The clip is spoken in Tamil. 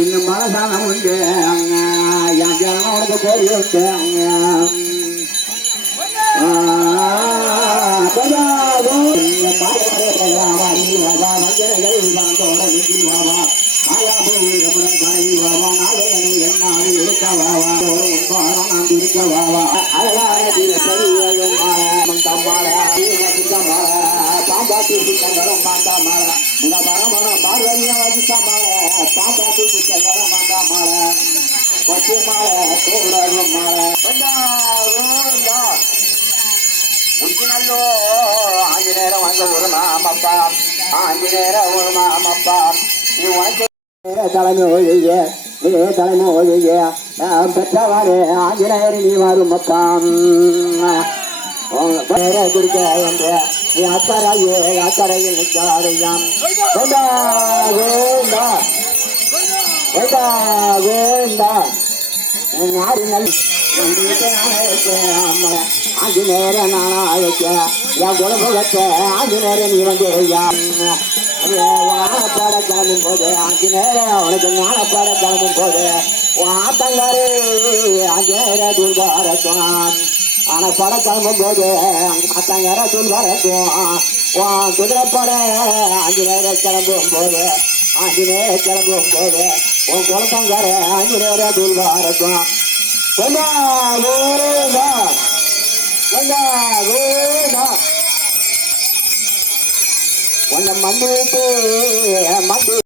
இன்னும் மனசானம் உண்டு என் ஜனோட கோரியுண்டு ஆஞ்சநேரம் வந்து ஒரு மாமப்பா ஆஞ்சநேர ஒரு மாமப்பா தலைமை ஒழிய தலைமை ஒழிய பெற்றவாறு ஆஞ்சநேயர் நீ வரும் அப்பா குடிக்க என்று நீ அக்கறையே அக்கறையில் நிற்காதையாம் ஆஞ்சநேர நானாயக்க என் குலபுகத்தை ஆஞ்சநேர நீ வந்து ஞானப்பாட கிளம்பும் போது ஆஞ்சநேர அவனுக்கு ஞானப்பாட கிளம்பும் போது ஆத்தங்காரு ஆஞ்சநேர துர்பாரத்தும் ஆனப்பாட கிளம்பும் போது ஆத்தங்கார துர்பாரத்தும் குதிரைப்பட ஆஞ்சநேர கிளம்பும் போது ஆஞ்சநேர கிளம்பும் போது உன் குலத்தங்கார ஆஞ்சநேர துர்பாரத்தும் உன்னை மண்ணிட்டு மண்டி